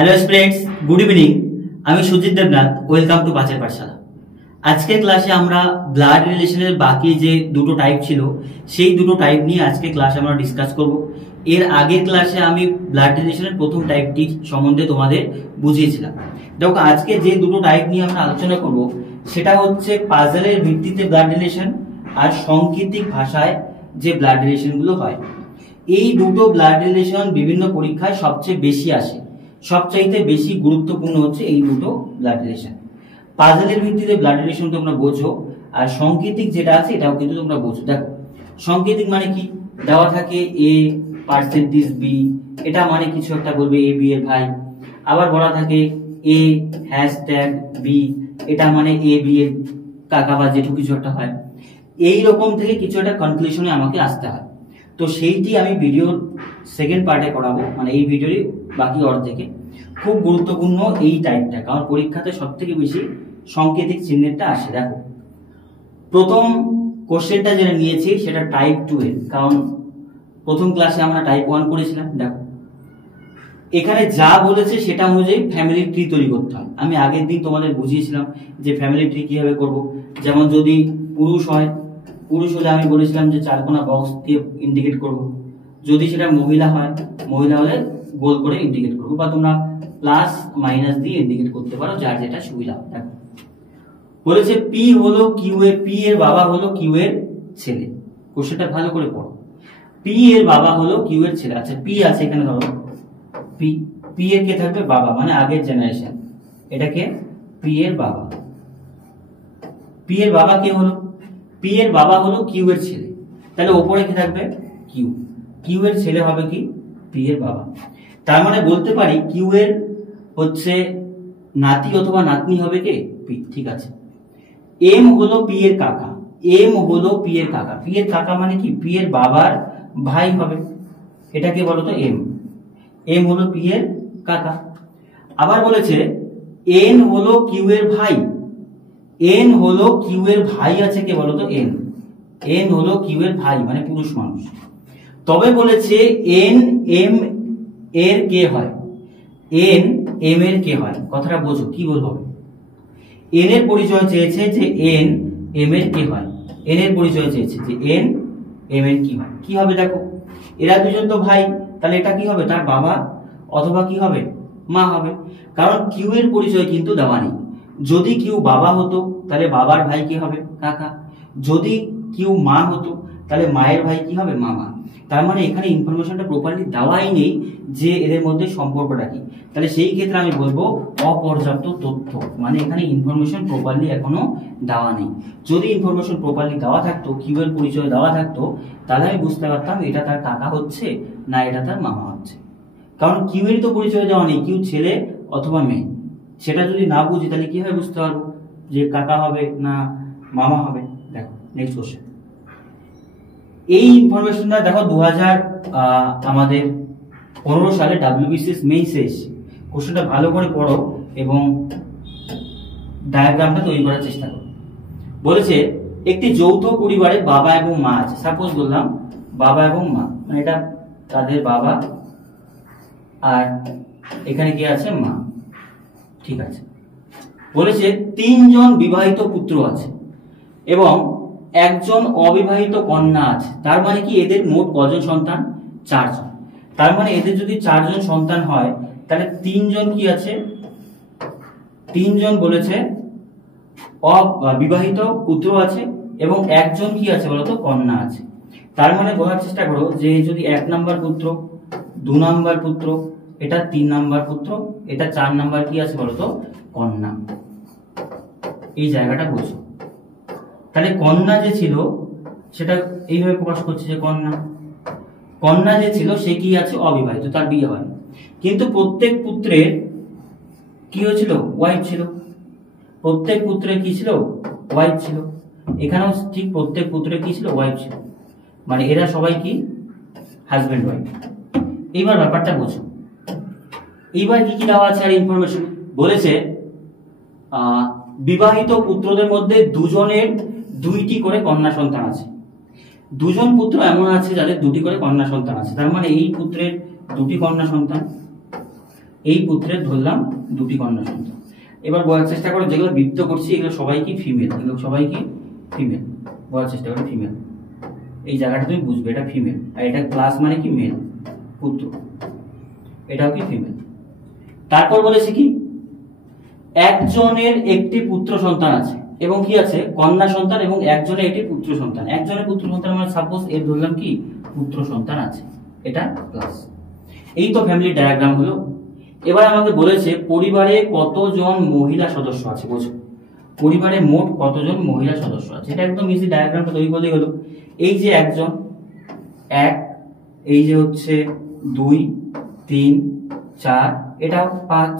Hello students, good evening. আমি Sujit Debnath. Welcome to বাঁচার পাঠশালা। আজকের ক্লাসে আমরা ব্লাড রিলেশনের বাকি যে দুটো টাইপ ছিল সেই দুটো টাইপ নিয়ে আজকে ক্লাসে আমরা ডিসকাস করব। এর আগের ক্লাসে আমি ব্লাড রিলেশনের প্রথম টাইপটি সম্বন্ধে তোমাদের বুঝিয়েছিলাম। দেখো, আজকে যে দুটো টাইপ নিয়ে আমরা আলোচনা করব সেটা হচ্ছে পাজলের ভিত্তিতে ব্লাড রিলেশন আর সাংকেতিক ভাষায় যে ব্লাড রিলেশনগুলো হয়। এই দুটো ব্লাড রিলেশন বিভিন্ন পরীক্ষায় সবচেয়ে বেশি আসে, সবচাইতে বেশি গুরুত্বপূর্ণ হচ্ছে এই দুটো ব্লাড রিলেশন। পাজলের ভিত্তিতে ব্লাড রিলেশন তোমরা বোঝো, আর সাংকেতিক যেটা আছে এটাও কিন্তু তোমরা বোঝো। দেখো, সাংকেতিক মানে কি, দেওয়া থাকে এ পার্সেন্টেজ বি, এটা মানে কিছু একটা বলবে এ বি এর ভাই। আবার বলা থাকে এ হ্যাশট্যাগ বি, এটা মানে এ বি এর কাকা বা জেঠু, কিছু একটা হয়। এই রকম থেকে কিছু একটা কনক্লুশনে আমাকে আসতে হয়। তো সেইটি আমি ভিডিওর সেকেন্ড পার্টে করাবো, মানে এই ভিডিওর বাকি অর্ধেকে। খুব গুরুত্বপূর্ণ এই টাইপটা, কারণ পরীক্ষাতে সব থেকে বেশি সাংকেতিক চিহ্নটা আসে। দেখো, প্রথম কোশ্চেনটা যেটা নিয়েছি সেটা টাইপ 2 এর, কারণ প্রথম ক্লাসে আমরা টাইপ 1 করেছিলাম। দেখো, এখানে যা বলেছে সেটা অনুযায়ী ফ্যামিলি ট্রি তৈরি করতে হয়। আমি আগের দিন তোমাদের বুঝিয়েছিলাম যে ফ্যামিলি ট্রি কিভাবে করব। যেমন যদি পুরুষ হয়, পুরুষ হলে আমি বলেছিলাম যে চারকোনা বক্স দিয়ে ইন্ডিকেট করব। যদি সেটা মহিলা হয়, মহিলা হলে গোল করে ইন্ডিকেট করব, বা তোমরা প্লাস মাইনাস দিয়ে ইন্ডিকেট করতে পারো, যার যেটা সুবিধা। দেখো, বলেছে পি হলো কিউ এর, পি এর বাবা হলো কিউ এর ছেলে। কোশ্চেনটা ভালো করে পড়ো। পি এর বাবা হলো কিউ এর ছেলে। আচ্ছা, পি আছে এখানে, ধরো পি, পি এর কে থাকবে? বাবা, মানে আগের জেনারেশন। এটাকে পি এর বাবা। পি এর বাবা কে হলো? পি এর বাবা হলো কিউ এর ছেলে। তাহলে ওপরে কি থাকবে? কিউ। কিউ এর ছেলে হবে কি? পি এর বাবা। তার মানে বলতে পারি কিউ এর হচ্ছে নাতি অথবা নাতনি হবে কে? পি। ঠিক আছে। এম হলো পি এর কাকা। এম হলো পি এর কাকা। পি এর কাকা মানে কি? পি এর বাবার ভাই হবে। এটাকে বলো তো এম। এম হলো পি এর কাকা। আবার বলেছে এন হলো কিউ এর ভাই। এন হলো কিউ এর ভাই আছে, কে বলো তো? এন। এন হলো কিউ এর ভাই, মানে পুরুষ মানুষ। তবে বলেছে এন এম এর কে হয়? এন এম এর কে হয়? কথাটা বোঝো, কি বলবো? এন এর পরিচয় চেয়েছে যে এন এম এর কে হয়। এন এর পরিচয় চেয়েছে যে এন এম এর কি হয়। কি হবে? দেখো, এরা দুজন তো ভাই, তাহলে এটা কি হবে? তার বাবা অথবা কি হবে? মা হবে। কারণ কিউ এর পরিচয় কিন্তু দেওয়া নেই। যদি কিউ বাবা হতো তাহলে বাবার ভাই কি হবে? কাকা। যদি কিউ মা হতো তাহলে মায়ের ভাই কি হবে? মামা। তার মানে এখানে ইনফরমেশনটা প্রপারলি দেওয়াই নেই যে এদের মধ্যে সম্পর্কটা কি। তাহলে সেই ক্ষেত্রে আমি বলবো অপর্যাপ্ত তথ্য, মানে এখানে ইনফরমেশন প্রপারলি এখনো দেওয়া নেই। যদি ইনফরমেশন প্রপারলি দেওয়া থাকতো, কিউ এর পরিচয় দেওয়া থাকতো, তাহলে আমি বুঝতে পারতাম এটা তার কাকা হচ্ছে না এটা তার মামা হচ্ছে। কারণ কিউ এর তো পরিচয় দেওয়া নেই, কিউ ছেলে অথবা মেয়ে। সেটা যদি না বুঝি তাহলে কিভাবে বুঝতে পারবো যে কাকা হবে না মামা হবে? দেখো, নেক্সট কোশ্চেন। এই ইনফরমেশনটা দেখো আমাদের 15 সালে WBCS মেইন শেষ। কোশ্চেনটা ভালো করে পড়ো এবং ডায়াগ্রামটা তৈরি করার চেষ্টা করো। বলেছে একটি যৌথ পরিবারে বাবা এবং মা আছে। সাপোজ বললাম বাবা এবং মা, মানে এটা তাদের বাবা আর এখানে কি আছে? মা। ঠিক আছে। বলেছে 3 জন বিবাহিত পুত্র আছে এবং একজন অবিবাহিত কন্যা আছে। তার মানে কি এদের মোট কজন সন্তান? 4 জন। তার মানে এদের যদি 4 জন সন্তান হয় তাহলে 3 জন কি আছে? 3 জন বলেছে অবিবাহিত পুত্র আছে এবং একজন কি আছে বলতো? কন্যা আছে। তার মানে বোঝার চেষ্টা করো যে যদি 1 নাম্বার পুত্র, 2 নাম্বার পুত্র, এটা 3 নাম্বার পুত্র, এটা 4 নাম্বার কি আছে বলতো? কন্যা। এই জায়গাটা বুঝো। তাহলে কন্যা যে ছিল সেটা এইভাবে প্রকাশ করছে যে কন্যা। কন্যা যে ছিল সে কি আছে? অবিবাহিত, তার বিয়ে হয়নি। কিন্তু প্রত্যেক পুত্রের কি হয়েছিল? ওয়াইফ ছিল। প্রত্যেক পুত্রের কি ছিল? ওয়াইফ ছিল। এখানেও ঠিক প্রত্যেক পুত্রের কি ছিল? ওয়াইফ ছিল। মানে এরা সবাই কি? Husband wife. এইবার ব্যাপারটা বোঝো। এইবার কি কি দেওয়া আছে আর ইনফরমেশন? বলেছে বিবাহিত পুত্রদের মধ্যে 2 জনের 2টি করে কন্যা সন্তান আছে। 2 জন পুত্র এমন আছে যাদের 2টি করে কন্যা সন্তান আছে। তার মানে এই পুত্রের 2টি কন্যা সন্তান। এই পুত্রের ধরলাম দুটি কন্যা সন্তান। এবার বলার চেষ্টা করো যেগুলো বৃত্ত করছি এগুলো সবাই কি ফিমেল, এগুলো সবাই কি ফিমেল, বলার চেষ্টা করো ফিমেল। এই জায়গাটা তুমি বুঝবে এটা ফিমেল, আর এটা প্লাস মানে কি মেল পুত্র, এটাও কি ফিমেল। তারপর বলেছে কি একজনের একটি পুত্র সন্তান আছে এবং কি আছে কন্যা সন্তান এবং একজনের একটি পুত্র সন্তান। একজনের পুত্র সন্তান মানে সাপোজ এর ধরলাম কি পুত্র সন্তান আছে, এটা প্লাস। এই তো ফ্যামিলি ডায়াগ্রাম হলো। এবার আমাকে বলেছে পরিবারে কতজন মহিলা সদস্য আছে, বোঝো পরিবারে মোট কতজন মহিলা সদস্য আছে। এটা একদম ইজি, ডায়াগ্রামটা তৈরি করলেই হলো। এই যে একজন, এক, এই যে হচ্ছে 2 3 4, এটাও 5,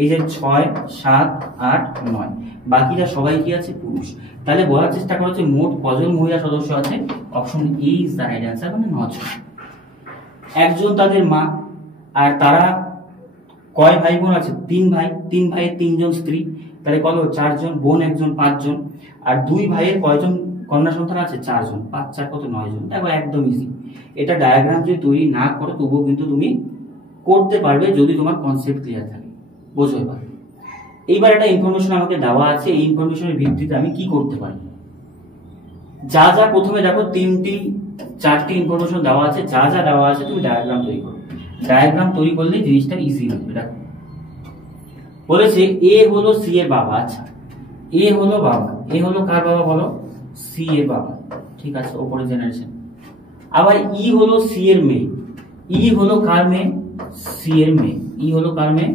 এই যে 6 7 8 9, বাকিরা সবাই কি আছে পুরুষ। তাহলে বলার চেষ্টা করা হচ্ছে মোট কজন মহিলা সদস্য আছে, option A is the right answer, মানে 9 জন। একজন তাদের মা, আর তারা কয় ভাই বোন আছে, 3 ভাই, 3 ভাইয়ের 3 জন স্ত্রী, তাহলে কত 4 জন, বোন একজন 5 জন, আর 2 ভাইয়ের কয়জন কন্যা সন্তান আছে 4 জন, 5 4 কত 9 জন। দেখো একদম ইজি। এটা ডায়াগ্রাম যদি তৈরি না করো তবুও কিন্তু তুমি করতে পারবে যদি তোমার কনসেপ্ট ক্লিয়ার থাকে, বোঝো। এবার এইবার একটা ইনফরমেশন আমাকে দেওয়া আছে, এই ইনফরমেশনের ভিত্তিতে আমি কি করতে পারি। যা যা প্রথমে দেখো 4টি ইনফরমেশন দেওয়া আছে, যা যা দেওয়া আছে তুমি ডায়াগ্রাম তৈরি করো। ডায়াগ্রাম তৈরি করলে জিনিসটা ইজি হবে। দেখো বলেছে এ হলো সি এর বাবা। আচ্ছা এ হলো বাবা, এ হলো কার বাবা বলো, সি এর বাবা, ঠিক আছে, ওপরে জেনারেশন। আবার ই হলো সি এর মেয়ে, ই হলো কার মেয়ে, সি এর মেয়ে, ই হলো কার মেয়ে,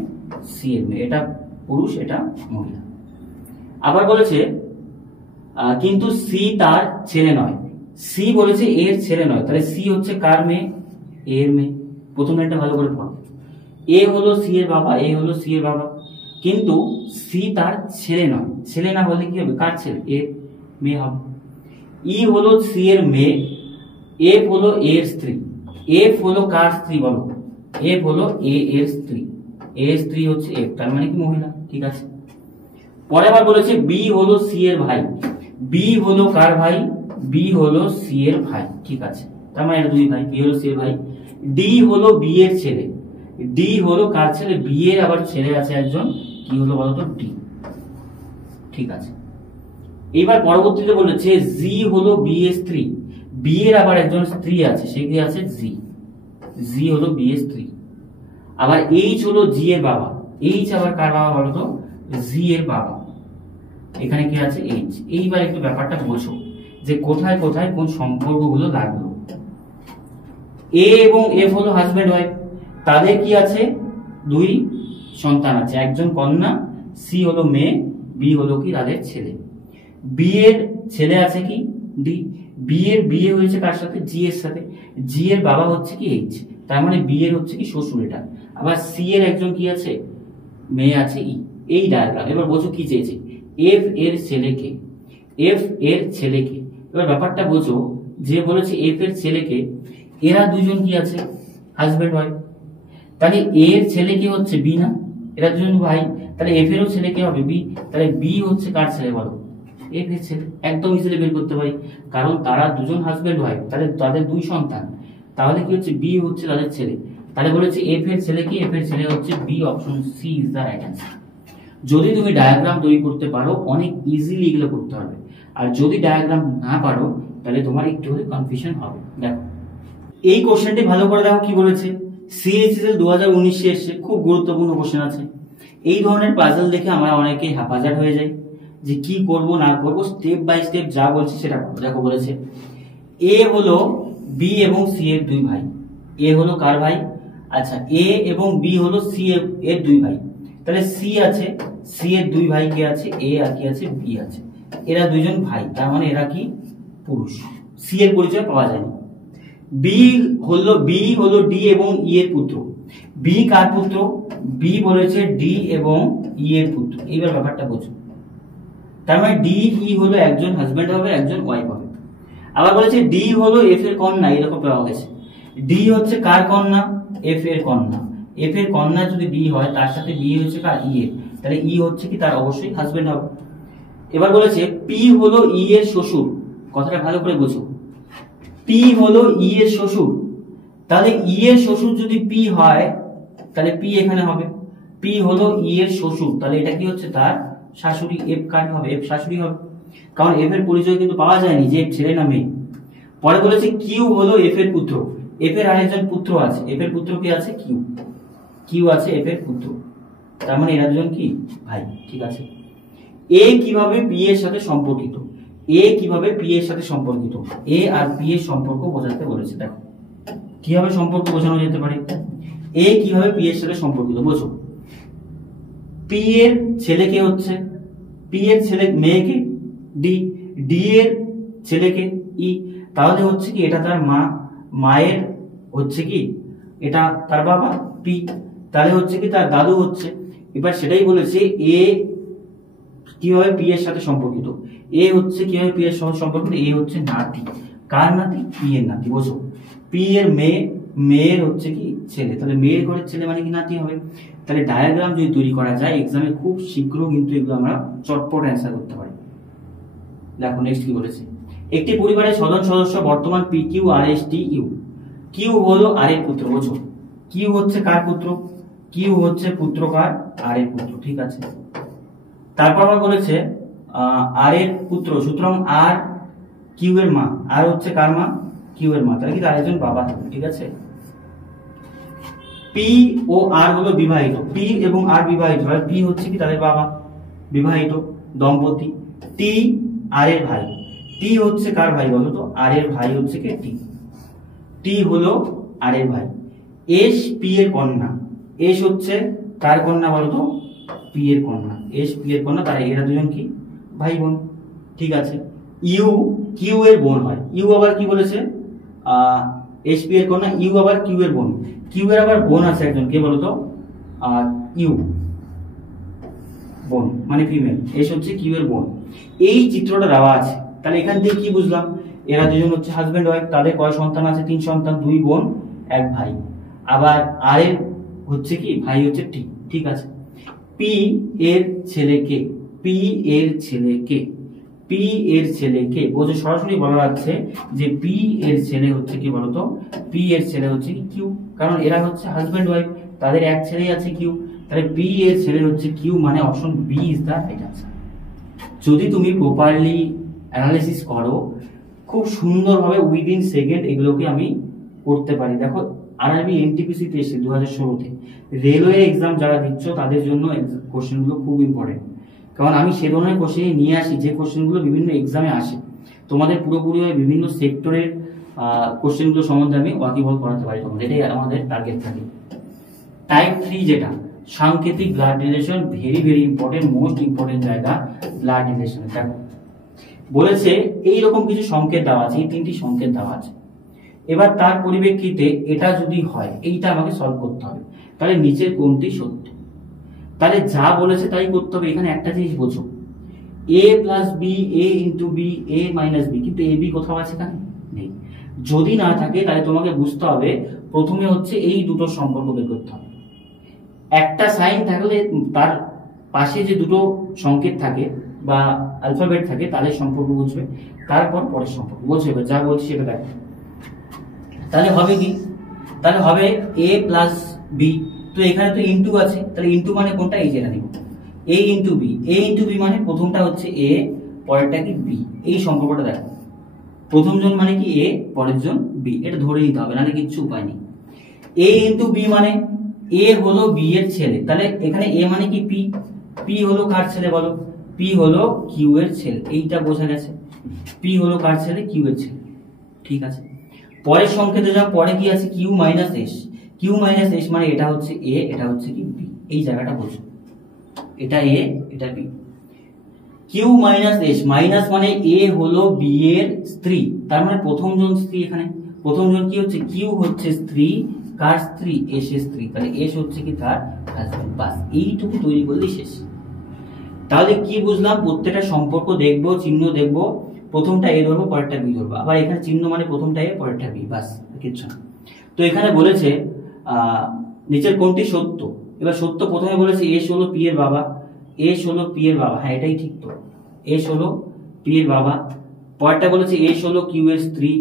সি এর মেয়ে, এটা পুরুষ এটা মহিলা। আবার বলেছে কিন্তু সি তার ছেলে নয়, সি বলেছে এর ছেলে নয়, তাহলে সি হচ্ছে কার মেয়ে, এর মেয়ে। প্রথম লাইনটা ভালো করে পড়ো। এ হলো সি এর বাবা, এ হলো সি এর বাবা, কিন্তু সি তার ছেলে নয়, ছেলে না হলে কি হবে, কার ছেলে, এর মেয়ে হবে। ই হলো সি এর মেয়ে, এফ হলো এর স্ত্রী, এফ হলো কার স্ত্রী বলো, এফ হলো এ এর স্ত্রী, এ স্ত্রী হচ্ছে এফ, তার মানে কি মহিলা, ঠিক আছে। পরে আবার বলেছে বি হলো সি এর ভাই, বি হলো কার ভাই, বি হলো সি এর ভাই, ঠিক আছে, তার মানে এটা 2 ভাই, বি হলো সি এর ভাই। ডি হলো বি এর ছেলে, ডি হলো কার ছেলে, বি এর আবার ছেলে আছে একজন, কি হলো বলতো ডি, ঠিক আছে। এইবার পরবর্তীতে বলেছে জি হলো বি এর স্ত্রী, বি এর আবার একজন স্ত্রী আছে, সে কি আছে জি, জি হলো বি এর স্ত্রী। আবার এইচ হলো জি এর বাবা, এইচ আবার কার বাবা বলতো, জি এর বাবা, এখানে কি আছে এইচ। এইবার একটু ব্যাপারটা বোঝো যে কোথায় কোথায় কোন সম্পর্কগুলো লাগলো। এ এবং এফ হলো হাজবেন্ড ওয়াইফ, তাদের কি আছে 2 সন্তান আছে, একজন কন্যা, সি হলো মেয়ে, বি হলো কি তাদের ছেলে। বি এর ছেলে আছে কি ডি, বি এর বিয়ে হয়েছে কার সাথে, জি এর সাথে, জি এর বাবা হচ্ছে কি এইচ, তার মানে বি এর হচ্ছে কি শ্বশুর এটা। আবার সি এর একজন কি আছে মেয়ে আছে ই। এই ডায়াগ্রাম এবার বোঝো কি চেয়েছে, এফ এর ছেলেকে, এফ এর ছেলেকে। এবার ব্যাপারটা বোঝো যে বলেছে এফ এর ছেলেকে, এরা 2 জন কি আছে হাজবেন্ড ওয়াইফ, তাহলে এ এর ছেলে কি হচ্ছে বি না, এরা 2 জন ভাই, তাহলে এফ এরও ছেলে কি হবে বি, তাহলে বি হচ্ছে কার ছেলে বলো, এফ এর ছেলে। একদম ইজিলি বের করতে পারি, কারণ তারা 2 জন হাজবেন্ড ওয়াইফ, তাহলে তাদের 2 সন্তান, তাহলে কি হচ্ছে বি হচ্ছে তাদের ছেলে। তাহলে বলেছে এফ এর ছেলে কি, এফ এর ছেলে হচ্ছে B, option C is the right answer. যদি তুমি ডায়াগ্রাম তৈরি করতে পারো অনেক ইজিলি এগুলো করতে পারবে, আর যদি ডায়াগ্রাম না পারো তাহলে তোমার একটু হলে কনফিউশন হবে। দেখো এই কোশ্চেনটি ভালো করে দেখো কি বলেছে, সিএইচএসএল 2019 এ এসে খুব গুরুত্বপূর্ণ কোশ্চেন আছে। এই ধরনের পাজল দেখে আমরা অনেকেই হাফাজার হয়ে যাই যে কি করব না করব, স্টেপ বাই স্টেপ যা বলছে সেটা করব। দেখো বলেছে এ হলো বি এবং সি এর 2 ভাই, এ হলো কার ভাই, আচ্ছা এ এবং বি হলো সি এর 2 ভাই, তাহলে সি আছে, সি এর 2 ভাই কে আছে, এ আর কি আছে বি আছে, এরা 2 জন ভাই, তার মানে এরা কি পুরুষ, সি এর পরিচয় পাওয়া যায়নি। বি হলো ডি এবং ই এর পুত্র, বি কার পুত্র, বি বলেছে ডি এবং ই এর পুত্র। এইবার ব্যাপারটা বোঝো, তার মানে ডি ই হলো একজন হাজবেন্ড হবে একজন ওয়াইফ হবে। আবার বলেছে ডি হলো এফ এর কন্যা, এরকম পাওয়া গেছে, ডি হচ্ছে কার কন্যা, এফ এর কন্যা, এফ এর কন্যা যদি ডি হয় তার সাথে বিয়ে হচ্ছে কার, ই এর, তাহলে ই হচ্ছে কি তার অবশ্যই হাজবেন্ড হবে। এবার বলেছে পি হলো ই এর শ্বশুর, কথাটা ভালো করে বোঝো, পি হলো ই এর শ্বশুর, তাহলে ই এর শ্বশুর যদি পি হয় তাহলে পি এখানে হবে, পি হলো ই এর শ্বশুর, তাহলে এটা কি হচ্ছে তার শাশুড়ি। এফ কার হবে? এফ শাশুড়ি হবে, কারণ এফ এর পরিচয় কিন্তু পাওয়া যায়নি যে ছেলে না মেয়ে। পরে বলেছে কিউ হলো এফ এর পুত্র। এফ এর আরেকজন পুত্র আছে, এফ এর পুত্র কি আছে? কিউ। কিউ আছে এফ এর পুত্র, তার মানে এরা দুজন কি ভাই। ঠিক আছে। এ কিভাবে পি এর সাথে সম্পর্কিত? এ কিভাবে পি এর সাথে সম্পর্কিত? এ আর পি এর সম্পর্ক বোঝাতে বলেছে। দেখো কিভাবে সম্পর্ক বোঝানো যেতে পারে। এ কিভাবে পি এর সাথে সম্পর্কিত বোঝো। পি এর ছেলেকে হচ্ছে, পি এর ছেলে মেয়েকে ডি, ডি এর ছেলেকে ই, তাহলে হচ্ছে কি এটা তার মা, মায়ের হচ্ছে কি এটা তার বাবা পি, তাহলে হচ্ছে কি তার দাদু হচ্ছে। এবার সেটাই বলেছে এ কিভাবে পি এর সাথে সম্পর্কিত। এ হচ্ছে কিভাবে পি এর সাথে সম্পর্কিত, এ হচ্ছে নাতি। কার নাতি? পি এর নাতি। বোঝো পি এর মেয়ে, মেয়ের হচ্ছে কি ছেলে, তাহলে মেয়ের ঘরের ছেলে মানে কি নাতি হবে। তাহলে ডায়াগ্রাম যদি তৈরি করা যায় এক্সামে খুব শীঘ্র কিন্তু এগুলো আমরা চটপট অ্যান্সার করতে পারি। দেখো নেক্সট কি বলেছে। একটি পরিবারের সদস্য বর্তমান P Q R S T U. Q হলো আর এর পুত্র। বোঝো কিউ হচ্ছে কার পুত্র? কিউ হচ্ছে পুত্র কার? আর এর পুত্র। ঠিক আছে। তারপর আবার বলেছে আর এর পুত্র, সুতরাং আর কিউ এর মা। আর হচ্ছে কার মা? কিউ এর মা, তাহলে কি তার একজন বাবা থাকবে। ঠিক আছে। পি ও আর হলো বিবাহিত, পি এবং আর বিবাহিত, পি হচ্ছে কি তাদের বাবা, বিবাহিত দম্পতি। টি আর এর ভাই, টি হচ্ছে কার ভাই বলো তো? আর এর ভাই হচ্ছে কে? টি। টি হলো আর এর ভাই। এস পি এর কন্যা, এস হচ্ছে কার কন্যা বলো তো? পি এর কন্যা। এস পি এর কন্যা, তারা এরা দুজন কি ভাই বোন। ঠিক আছে। ইউ কিউ এর বোন হয়। ইউ আবার কি বলেছে? এস পি এর কন্যা, ইউ আবার কিউ এর বোন। কিউ এর আবার বোন আছে একজন, কে বলতো? ইউ বোন মানে ফিমেল। এস হচ্ছে কিউ এর বোন। এই চিত্রটা দেওয়া আছে, তাহলে এখান থেকে কি বুঝলাম? এরা দুজন হচ্ছে হাজবেন্ড ওয়াইফ, তাদের কয় সন্তান আছে? 3 সন্তান, 2 বোন 1 ভাই। আবার আর এর হচ্ছে কি ভাই হচ্ছে টি। ঠিক আছে। পি এর ছেলেকে, পি এর ছেলেকে, পি এর ছেলেকে বোঝো সরাসরি বলা যাচ্ছে যে পি এর ছেলে হচ্ছে কি বলতো? পি এর ছেলে হচ্ছে কি কিউ, কারণ এরা হচ্ছে হাজবেন্ড ওয়াইফ, তাদের এক ছেলেই আছে কিউ, তাহলে পি এর ছেলে হচ্ছে কিউ, মানে option B is the right answer. যদি তুমি প্রপারলি অ্যানালিসিস করো খুব সুন্দরভাবে উইদিন সেকেন্ড এগুলোকে আমি করতে পারি। দেখো আরআরবি এনটিপিসি তে এসে 2016-তে রেলওয়ে এক্সাম যারা দিচ্ছ তাদের জন্য কোশ্চেনগুলো খুব ইম্পর্টেন্ট, কারণ আমি সে ধরনের কোশ্চেন নিয়ে আসি যে কোশ্চেনগুলো বিভিন্ন এক্সামে আসে। তোমাদের পুরোপুরি বিভিন্ন সেক্টরের কোশ্চেনগুলো সম্বন্ধে আমি ওয়াকিবহাল করাতে পারি তোমাদের, এটাই আমাদের টার্গেট থাকে। টাইপ 3 যেটা সাংকেতিক blood relation, very very important, most important জায়গা ব্লাড রিলেশন। দেখো বলেছে এইরকম কিছু সংকেত দেওয়া আছে, এই 3টি সংকেত দেওয়া আছে। এবার তার পরিপ্রেক্ষিতে এটা যদি হয় এইটা আমাকে সলভ করতে হবে, তাহলে নিচের কোনটি সত্য? তাহলে যা বলেছে তাই করতে হবে। এখানে একটা জিনিস বোঝো, a plus B, A into B, A minus B, কিন্তু এ বি কোথাও আছে এখানে? নেই। যদি না থাকে তাহলে তোমাকে বুঝতে হবে প্রথমে হচ্ছে এই দুটো সম্পর্ক বের করতে হবে। একটা সাইন থাকলে তার পাশে যে দুটো সংকেত থাকে বা অ্যালফাবেট থাকে তাদের সম্পর্ক বুঝবে, তারপর পরের সম্পর্ক বুঝবে। যা বলছি সেটা দেখো। তাহলে হবে কি? তাহলে হবে a প্লাস বি, তো এখানে তো ইনটু আছে, তাহলে ইনটু মানে কোনটা? এই যেটা নিব a into B. a into B মানে প্রথমটা হচ্ছে a, পরেরটা কি বি। এই সম্পর্কটা দেখো, প্রথম জন মানে কি a, পরের জন বি, এটা ধরে নিতে হবে, নাহলে কিচ্ছু উপায় নেই। a ইনটু বি মানে a হলো বি এর ছেলে, তাহলে এখানে a মানে কি পি, পি হলো কার ছেলে বলো? পি হলো কিউ এর ছেলে, এইটা বোঝা গেছে। পি হলো কার ছেলে? কিউ এর ছেলে। ঠিক আছে। পরের সংকেতে যাও, পরে কি আছে? Q minus S. Q minus S মানে এটা হচ্ছে এ, এটা হচ্ছে কি বি, এই জায়গাটা বোঝো, এটা এ এটা B. Q minus S, minus মানে এ হলো বি এর স্ত্রী, তার মানে প্রথম জন স্ত্রী। এখানে প্রথম জন কি হচ্ছে? কিউ হচ্ছে স্ত্রী, কার স্ত্রী? এস এর স্ত্রী, তাহলে এস হচ্ছে কি তার হাজবেন্ড। বাস এইটুকু তৈরি করলেই শেষ। তাহলে কি বুঝলাম? প্রত্যেকটা সম্পর্ক দেখবো, চিহ্ন দেখবো, প্রথমটা এ ধরবো, পরেরটা বি ধরবো, আবার এখানে চিহ্ন মানে প্রথমটা এ, পরেরটা বি, বাস কিচ্ছু না। তো এখানে বলেছে নিচের কোনটি সত্য? এবার সত্য প্রথমে বলেছে এস হলো পি এর বাবা, এস হলো পি এর বাবা, হ্যাঁ এটাই ঠিক। তো এস হলো পি এর বাবা। পরেরটা বলেছে এস হলো কিউ এর স্ত্রী,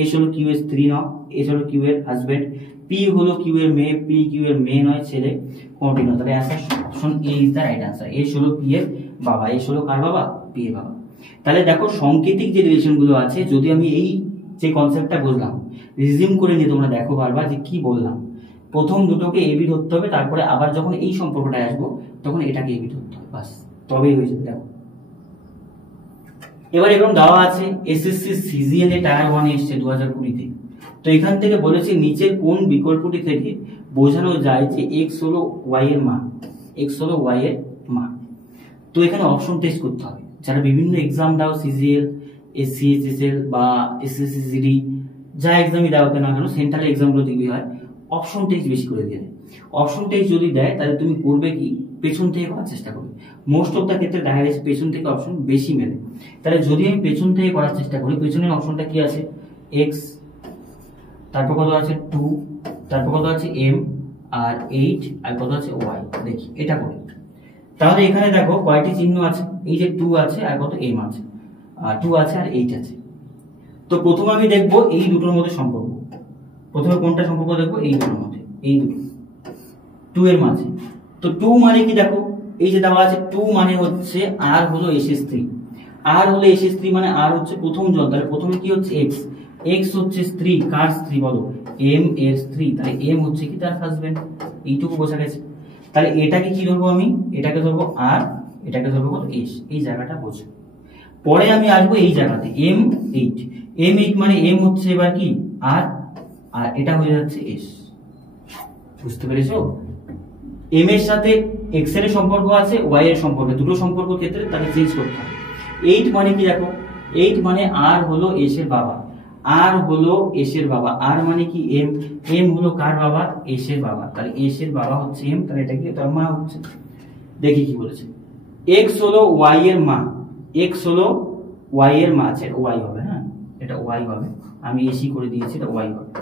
এস হলো কিউ এর স্ত্রী না, এস হলো কিউ এর হাজবেন্ড। পি হলো কিউ এর মেয়ে, পি কিউ এর মেয়ে নয়, ছেলে, কোনটি নয়। তাহলে answer option A is the right answer. S হলো পি এর বাবা, এস হলো কার বাবা? পি এর বাবা। তাহলে দেখো সাংকেতিক যে রিলেশন গুলো আছে, যদি আমি এই যে কনসেপ্টটা বুঝলাম, রিজিউম করে নিয়ে তোমরা দেখো বারবার যে কি বললাম। প্রথম দুটোকে এবি ধরতে হবে, তারপরে আবার যখন এই সম্পর্কটায় আসবো তখন এটাকে এবি ধরতে হবে, বাস, তবেই হয়ে যাবে। দেখো এবার এরকম দেওয়া আছে এসএসসি সিজিএল এ টায়ার 1 এসছে 2020-তে। তো এখান থেকে বলেছে নিচের কোন বিকল্পটি থেকে বোঝানো যায় যে এক্স হলো ওয়াই এর মান, এক্স হলো ওয়াই এর মান। তো এখানে অপশন টেস্ট করতে হবে। যারা বিভিন্ন এক্সাম দাও, সিজিএল, এসসিএইচএসএল বা এসএসসি জিডি, যা এক্সামই দাও কেন কেন, সেন্ট্রাল এক্সামগুলো দেখবি হয় অপশন টেস্ট বেশি করে দিয়ে দেয়। অপশন টেস্ট যদি দেয় তাহলে তুমি করবে কি, পেছন থেকে করার চেষ্টা করবে। মোস্ট অফ দ্য ক্ষেত্রে দেখা গেছে পেছন থেকে অপশন বেশি মেলে। তাহলে যদি আমি পেছন থেকে করার চেষ্টা করি, পেছনের অপশনটা কি আছে? এক্স, তারপর কত আছে 2, তারপর কত আছে এম, আর 8, আর কত আছে ওয়াই। দেখি এটা করি। তাহলে এখানে দেখো কয়টি চিহ্ন আছে, এই যে 2 আছে আর কত এম আছে, 2 আছে আর 8 আছে। তো প্রথমে আমি দেখবো এই দুটোর মধ্যে সম্পর্ক। প্রথমে কোনটা সম্পর্ক দেখবো? এই দুটোর মধ্যে, এই দুটো 2 এর মাঝে। তো 2 মানে কি দেখো, এই যে দেওয়া আছে 2 মানে হচ্ছে আর হলো এসএস3, আর হলো এসএস3 মানে আর হচ্ছে প্রথম জন। তাহলে প্রথমে কি হচ্ছে এক্স, এক্স হচ্ছে স্ত্রী, কার স্ত্রী বলো? এম এর স্ত্রী। তাহলে এম হচ্ছে কি তার হাজবেন্ড, এইটুকু বোঝা গেছে। তাহলে এটাকে কি ধরবো আমি? এটাকে ধরবো আর, এটাকে ধরবো কত? এস। এই জায়গাটা বোঝো। পরে আমি আসবো এই জায়গাতে M8, M8 মানে এম হচ্ছে এবার কি আর, আর এটা হয়ে যাচ্ছে এস। বুঝতে পেরেছো? এম এর সাথে এক্স এর সম্পর্ক আছে, ওয়াই এর সম্পর্ক, দুটো সম্পর্ক ক্ষেত্রে তাকে চেঞ্জ করতে হবে। 8 মানে কি দেখো, 8 মানে আর হলো এস এর বাবা, আর হলো এস এর বাবা, আর মানে কি এম, এম হলো কার বাবা? এস এর বাবা। তাহলে এস এর বাবা হচ্ছে এম, তাহলে এটা কি তার মা হচ্ছে। দেখি কি বলেছে, এক্স হলো ওয়াই এর মা, এক্স হলো ওয়াই এর মা আছে, ওয়াই হবে, হ্যাঁ এটা ওয়াই হবে, আমি এসি করে দিয়েছি, এটা ওয়াই হবে,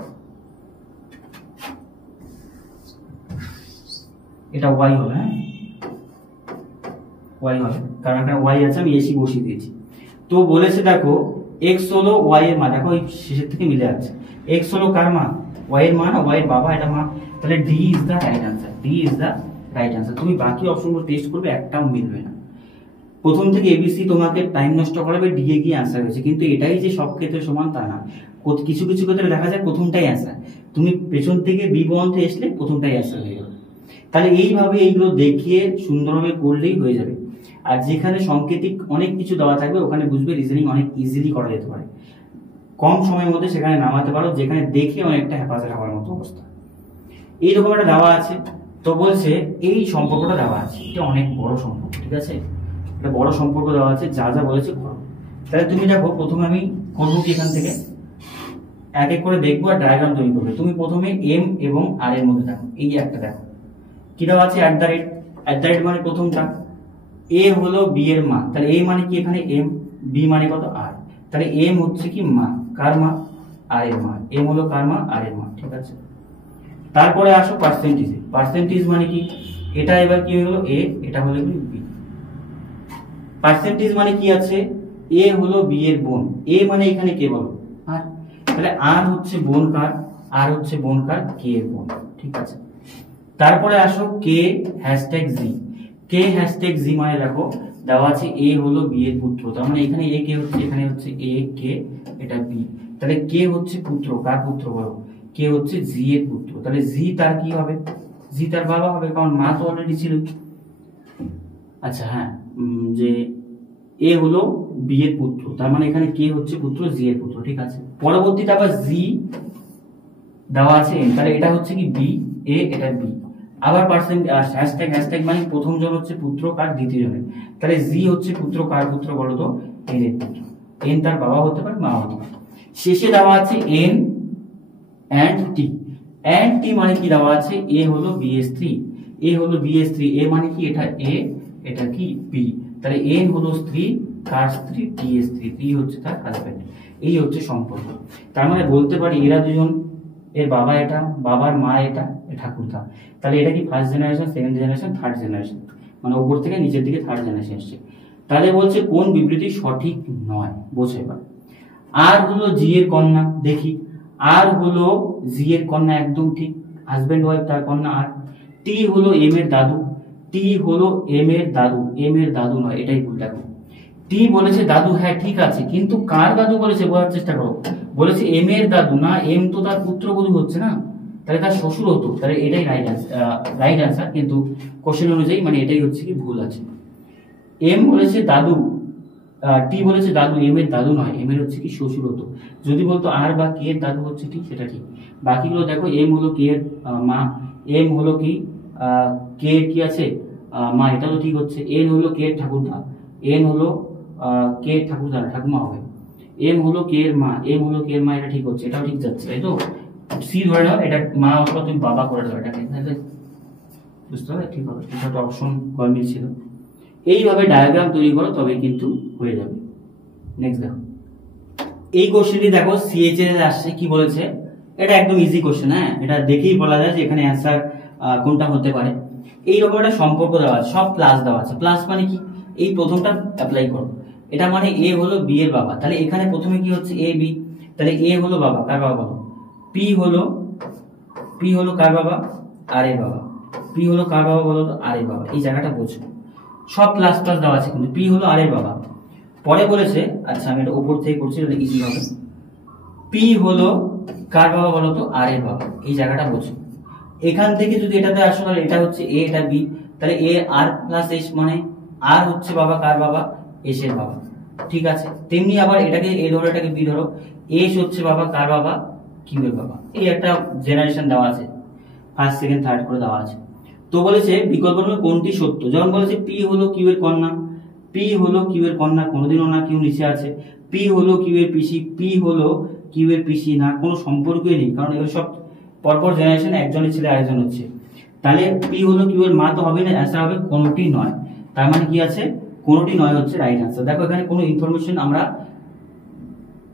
এটা ওয়াই হবে, হ্যাঁ ওয়াই হবে, কারণ একটা ওয়াই আছে, আমি এসি বসিয়ে দিয়েছি। তো বলেছে দেখো এক্স হলো ওয়াই এর মা, দেখো এই শেষের থেকে মিলে যাচ্ছে, এক্স হলো কার মা? ওয়াই এর মা না, ওয়াই এর বাবা, এটা মা। তাহলে D is the right answer, D is the right answer. তুমি বাকি অপশনগুলো টেস্ট করবে, একটাও মিলবে না। প্রথম থেকে এবিসি তোমাকে টাইম নষ্ট করাবে, ডি এ গিয়ে অ্যান্সার হয়েছে, কিন্তু এটাই যে সব ক্ষেত্রে সমান তা না। কিছু কিছু ক্ষেত্রে দেখা যায় প্রথমটাই অ্যান্সার, তুমি পেছন থেকে বি পর্যন্ত আসলে প্রথমটাই অ্যান্সার হয়ে যাবে। তাহলে এইভাবে এইগুলো দেখিয়ে সুন্দরভাবে করলেই হয়ে যাবে। আর যেখানে সাংকেতিক অনেক কিছু দেওয়া থাকবে ওখানে বুঝবে রিজনিং অনেক ইজিলি করা যেতে পারে, কম সময়ের মধ্যে সেখানে নামাতে পারো, যেখানে দেখে অনেকটা হেফাজত হওয়ার মতো অবস্থা। এইরকম একটা দেওয়া আছে। তো বলছে এই সম্পর্কটা দেওয়া আছে, এটা অনেক বড় সম্পর্ক, ঠিক আছে, এটা বড় সম্পর্ক দেওয়া আছে, যা যা বলেছে করো। তাহলে তুমি দেখো প্রথমে আমি করবো কি, এখান থেকে এক এক করে দেখবো আর ডায়াগ্রাম তৈরি করবে। তুমি প্রথমে এম এবং আর এর মধ্যে দেখো, এই একটা দেখো কি দেওয়া আছে, @ মানে প্রথমটা, এ হলো বি এর মা, তাহলে এ মানে কি এখানে এম, বি মানে কত আর, তাহলে এম হচ্ছে কি মা, কার মা? আর এর মা, এম হলো কার মা? আর এর মা, ঠিক আছে। তারপরে আসো পার্সেন্টেজে, পার্সেন্টেজ মানে কি, এটা এবার কি হলো এ, এটা হলো বি। পার্সেন্টেজ মানে কি আছে, এ হলো বি এর বোন, এ মানে এখানে কে বলো? আর, তাহলে আর হচ্ছে বোন কার? আর হচ্ছে বোন কার? কে এর বোন, ঠিক আছে। তারপরে আসো কে #জি, কে #জি মানে দেখো দেওয়া আছে এ হলো বি এর পুত্র, তার মানে এখানে এ কে হচ্ছে, এখানে হচ্ছে এ কে, এটা বি, তাহলে কে হচ্ছে পুত্র, কার পুত্র বলো? কে হচ্ছে জি এর পুত্র, তাহলে জি তার কি হবে? জি তার বাবা হবে, কারণ মা তো অলরেডি ছিল। আচ্ছা হ্যাঁ, যে এ হলো বি এর পুত্র, তার মানে এখানে কে হচ্ছে পুত্র? জি এর পুত্র, ঠিক আছে। পরবর্তীতে আবার জি দেওয়া আছে এন, তাহলে এটা হচ্ছে কি বি, এ এটা বি। আবার পার্সেন্ট হ্যাশট্যাগ মানে প্রথম জন হচ্ছে পুত্র কার? দ্বিতীয় জনের, তাহলে জি হচ্ছে পুত্র কার পুত্র বলো তো? এন এর পুত্র। এন তার বাবা হতে পারে, মা হতে পারে। শেষে দেওয়া আছে এন এন্ড টি, এন্ড টি মানে কি দেওয়া আছে, এ হলো বি এর স্ত্রী, এ হলো বি এর স্ত্রী, এ মানে কি এটা এ, এটা কি বি, তাহলে এন হলো স্ত্রী, কার স্ত্রী? টি এর স্ত্রী, টি হচ্ছে তার হাজবেন্ড। এই হচ্ছে সম্পর্ক। তার মানে বলতে পারি এরা দুজন, এর বাবা এটা, বাবার মা এটা, ঠাকুরদা, তাহলে এটা কি first generation, second generation, third generation, মানে উপর থেকে নিচের দিকে থার্ড জেনারেশন এসছে। তাহলে বলছে কোন বিবৃতি সঠিক নয়, বোঝো এবার। আর হলো জি এর কন্যা, দেখি আর হলো জি এর কন্যা, একদম ঠিক, হাজবেন্ড ওয়াইফ তার কন্যা আর। টি হলো এম এর দাদু, টি হলো এম এর দাদু, এম এর দাদু নয়, এটাই ভুল। দেখো টি বলেছে দাদু, হ্যাঁ ঠিক আছে, কিন্তু কার দাদু বলেছে বোঝার চেষ্টা করো। বলেছে এম এর দাদু, না এম তো তার পুত্রবধূ হচ্ছে না, তাহলে তার শ্বশুর হতো, তাহলে এটাই রাইট আনসার। কিন্তু কোশ্চেন অনুযায়ী মানে এটাই হচ্ছে কি ভুল আছে। এম বলেছে দাদু, টি বলেছে দাদু, এম এর দাদু নয়, এম এর হচ্ছে কি শ্বশুর হতো। যদি বলতো আর বা কে এর দাদু হচ্ছে ঠিক, সেটা ঠিক। বাকিগুলো দেখো, এম হলো কে এর মা, এম হলো কি কে এর কি আছে মা, এটা তো ঠিক হচ্ছে। এন হলো কে এর ঠাকুরদা, এন হলো কে এর ঠাকুরদা, ঠাকুমা হবে। এম হলো কে এর মা, এম হলো কে এর মা, এটা ঠিক হচ্ছে, এটাও ঠিক যাচ্ছে, তাই তো। সি ধরে নাও, এটা মা অথবা তুমি বাবা করে দাও, এটা ঠিক, বুঝতে হবে, ঠিক হবে। এটা অপশন গরমিল ছিল। এইভাবে ডায়াগ্রাম তৈরি করো, তবে কিন্তু হয়ে যাবে। নেক্সট দেখো, এই কোশ্চেনটি দেখো সিএইচএল এর আসছে, কি বলেছে, এটা একদম ইজি কোশ্চেন। হ্যাঁ, এটা দেখেই বলা যায় যে এখানে অ্যান্সার কোনটা হতে পারে। এইরকম একটা সম্পর্ক দেওয়া আছে, সব প্লাস দেওয়া আছে। প্লাস মানে কি, এই প্রথমটা অ্যাপ্লাই করো, এটা মানে এ হলো বি এর বাবা, তাহলে এখানে প্রথমে কি হচ্ছে এ বি, তাহলে এ হলো বাবা, কার বাবা বলো, পি হলো কার বাবা, আর এর বাবা, পি হলো কার বাবা বলো তো, আর এর বাবা। এই জায়গাটা বোঝো, সব প্লাস প্লাস দেওয়া আছে, কিন্তু পি হলো আর এর বাবা। পরে বলেছে, আচ্ছা আমি এটা উপর থেকে করছি, এটা ইজি হবে। পি হলো কার বাবা বলো তো, আর এর বাবা। এই জায়গাটা বোঝো, এখান থেকে যদি এটাতে আসো, তাহলে এটা হচ্ছে এ, এটা বি, তাহলে এ আর প্লাস এস মানে আর হচ্ছে বাবা কার বাবা, এস এর বাবা, ঠিক আছে। তেমনি আবার এটাকে এ ধরো, এটাকে বি ধরো, এস হচ্ছে বাবা কার বাবা, কিউ এর বাবা। এই একটা জেনারেশন দেওয়া আছে, ফার্স্ট সেকেন্ড থার্ড করে দেওয়া আছে। তো বলেছে বিকল্প কোনটি সত্য, যেমন বলেছে পি হলো কিউ এর কন্যা, পি হলো কিউ এর কন্যা, কোনোদিনও না, কিউ নিচে আছে। পি হলো কিউ এর পিসি, পি হলো কিউ এর পিসি না, কোনো সম্পর্কই নেই, কারণ এগুলো সব পরপর জেনারেশন, একজনের ছেলে আরেকজন হচ্ছে। তাহলে পি হলো কিউ এর মা তো হবে না, অ্যান্সার হবে কোনোটি নয়। তার মানে কি আছে, কোনোটি নয় হচ্ছে রাইট অ্যান্সার। দেখো এখানে কোনো ইনফরমেশন আমরা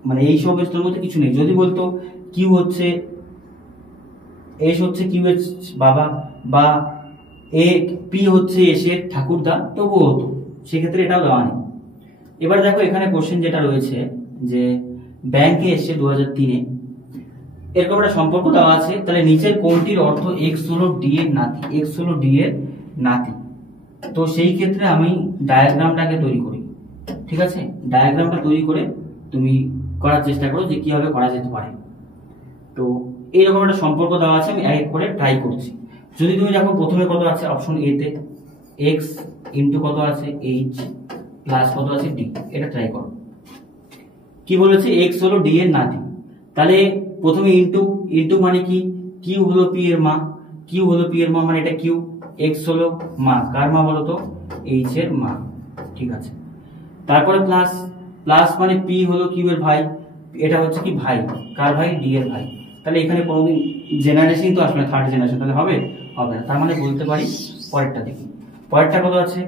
মানে এই সব মধ্যে কিছু নেই। যদি বলতো কিউ হচ্ছে, এস হচ্ছে কিউ এর বাবা, বা এ পি হচ্ছে এস এর ঠাকুরদা, তবুও হতো, সেক্ষেত্রে এটাও দেওয়া নেই। এবার দেখো এখানে কোশ্চেন যেটা রয়েছে, যে ব্যাংকে এসছে 2003-এ, এরকম একটা সম্পর্ক দেওয়া আছে, তাহলে নিচের কোনটির অর্থ এক্স হলো ডি এর নাতি, এক্স হলো ডি এর নাতি। তো সেই ক্ষেত্রে আমি ডায়াগ্রামটাকে তৈরি করি, ঠিক আছে। ডায়াগ্রামটা তৈরি করে তুমি করার চেষ্টা করো যে কিভাবে করা যেতে পারে। তো এইরকম একটা সম্পর্ক দেওয়া আছে, আমি এক এক করে ট্রাই করছি। যদি তুমি দেখো প্রথমে কত আছে অপশন এ তে, এক্স ইন্টু কত আছে এইচ প্লাস কত আছে ডি, এটা ট্রাই করো। কি বলেছে, এক্স হলো ডি এর নাতি, তাহলে প্রথমে ইন্টু, ইন্টু মানে কি, কিউ হলো পি এর মা, কিউ হলো পি এর মা মানে এটা কিউ, এক্স হলো মা, কার মা বলতো, এইচ এর মা, ঠিক আছে। তারপরে প্লাস, প্লাস মানে পি হলো কিউ এর ভাই, এটা হচ্ছে কি ভাই, কার ভাই, ডি এর ভাই। তাহলে এখানে কোনোদিন জেনারেশন তো আসলে থার্ড জেনারেশন, তাহলে হবে হবে না। তার মানে বলতে পারি পরেরটা দেখি, পরেরটা কত আছে,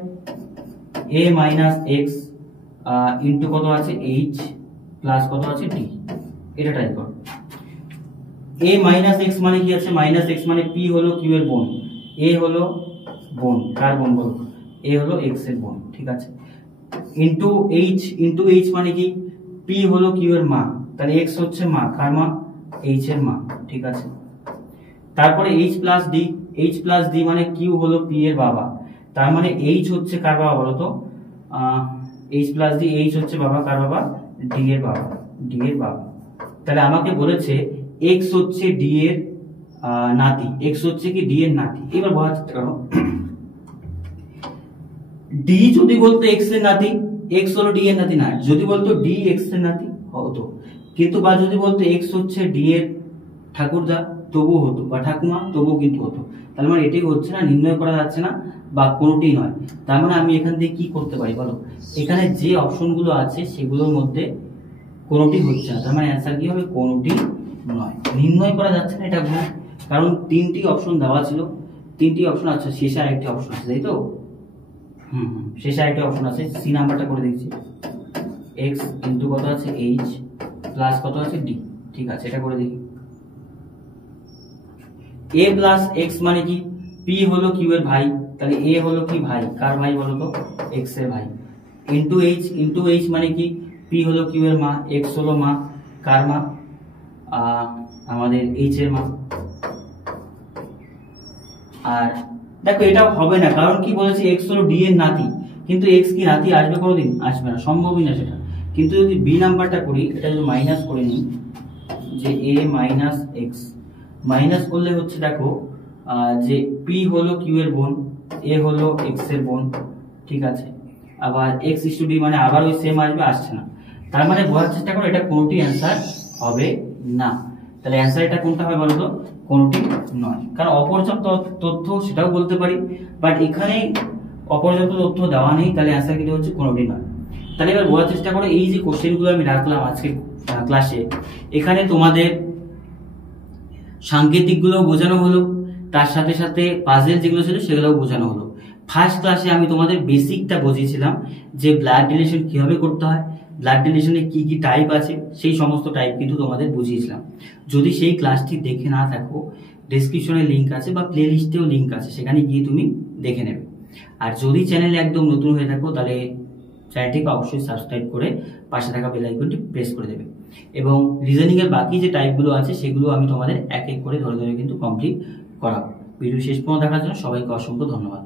এ মাইনাস এক্স ইন্টু কত আছে এইচ প্লাস কত আছে ডি, এটা ট্রাই কর। এ মাইনাস এক্স মানে কি আছে, মাইনাস এক্স মানে পি হলো কিউ এর বোন, এ হলো বোন, কার বোন বলো, এ হলো এক্স এর বোন, ঠিক আছে। ইন্টু এইচ মানে কি, পি হলো কিউ এর মা, তাহলে এক্স হচ্ছে মা, কার মা, এইচ এর মা, ঠিক আছে। তারপরে এইচ প্লাস ডি মানে কিউ হলো পি এর বাবা, তার মানে এইচ হচ্ছে কার বাবা বলতো, এইচ প্লাস ডি, এইচ হচ্ছে বাবা, কার বাবা, ডি এর বাবা, ডি এর বাবা। তাহলে আমাকে বলেছে এক্স হচ্ছে ডি এর নাতি, এক্স হচ্ছে কি ডি এর নাতি। এবার বোঝার চেষ্টা করো, ডি যদি বলতো এক্স এর নাতি, এক্স হলো ডি এর নাতি না, যদি বলতো ডি এক্স এর নাতি হতো, কিন্তু বা যদি বলতো এক্স হচ্ছে ডি এর ঠাকুরদা তবুও হতো, বা ঠাকুমা তবুও কিন্তু হতো। তার মানে এটাই হচ্ছে না, নির্ণয় করা যাচ্ছে না, বা কোনোটি নয়। তার মানে আমি এখান থেকে কি করতে পারি বলো, এখানে যে অপশনগুলো আছে সেগুলোর মধ্যে কোনোটি হচ্ছে না, তার মানে অ্যান্সার কি হবে, কোনোটি নয়। নির্ণয় করা যাচ্ছে না, এটা ভুল, কারণ তিনটি অপশন দেওয়া ছিল, তিনটি অপশন আছে, শেষে আরেকটি অপশন আছে, তাই তো। শেষে আরেকটি অপশন আছে, সি নাম্বারটা করে দিচ্ছি, এক্স ইন্টু কত আছে এইচ প্লাস কত আছে ডি, ঠিক আছে, এটা করে দেখি। এ প্লাস এক্স মানে কি, পি হলো কিউ এর ভাই, তাহলে এ হলো কি ভাই, কার ভাই বলতো, এক্স এর ভাই। ইন্টু এইচ মানে কি, পি হলো কিউ এর মা, এক্স হলো মা, কার মা, আমাদের এইচ এর মান। আর দেখো এটাও হবে না, কারণ কি বলেছে এক্স হলো ডি এর নাতি, কিন্তু এক্স কি নাতি আসবে কোনোদিন? আসবে না, সম্ভবই না সেটা। কিন্তু যদি বি নাম্বারটা করি, এটা যদি মাইনাস করে নিই যে এ মাইনাস এক্স, মাইনাস করলে হচ্ছে দেখো যে পি হলো কিউ এর বোন, এ হলো এক্স এর বোন, ঠিক আছে। আবার এক্স ইস টু ডি মানে আবার ওই সেম আসবে, আসছে না। তার মানে বোঝার চেষ্টা করো এটা কোনোটি অ্যান্সার হবে না। তাহলে অ্যান্সার এটা কোনটা হবে বলো তো? কোনোটি নয়, কারণ অপর্যাপ্ত তথ্য সেটাও বলতে পারি, বাট এখানে অপর্যাপ্ত তথ্য দেওয়া নেই, তাহলে অ্যান্সার কিন্তু হচ্ছে কোনোটি নয়। তাহলে এবার বোঝার চেষ্টা করো এই যে কোশ্চেনগুলো আমি রাখলাম আজকে ক্লাসে, এখানে তোমাদের সাংকেতিকগুলো বোঝানো হলো, তার সাথে সাথে পাজেল যেগুলো ছিল সেগুলোও বোঝানো হলো। ফার্স্ট ক্লাসে আমি তোমাদের বেসিকটা বুঝিয়েছিলাম যে ব্লাড রিলেশন কিভাবে করতে হয়, ব্লাড রিলেশনে কি কি টাইপ আছে, সেই সমস্ত টাইপ কিন্তু তোমাদের বুঝিয়েছিলাম। যদি সেই ক্লাসটি দেখে না থাকো, ডেসক্রিপশনে লিঙ্ক আছে বা প্লে লিস্টেও লিঙ্ক আছে, সেখানে গিয়ে তুমি দেখে নেবে। আর যদি চ্যানেলে একদম নতুন হয়ে থাকো, তাহলে চ্যানেলটিকে অবশ্যই সাবস্ক্রাইব করে পাশে থাকা বেল আইকনটি প্রেস করে দেবে। এবং রিজনিং এর বাকি যে টাইপগুলো আছে সেগুলো আমি তোমাদের এক এক করে ধরে ধরে কিন্তু কমপ্লিট করাবো। ভিডিও শেষ পর্যন্ত দেখার জন্য সবাইকে অসংখ্য ধন্যবাদ।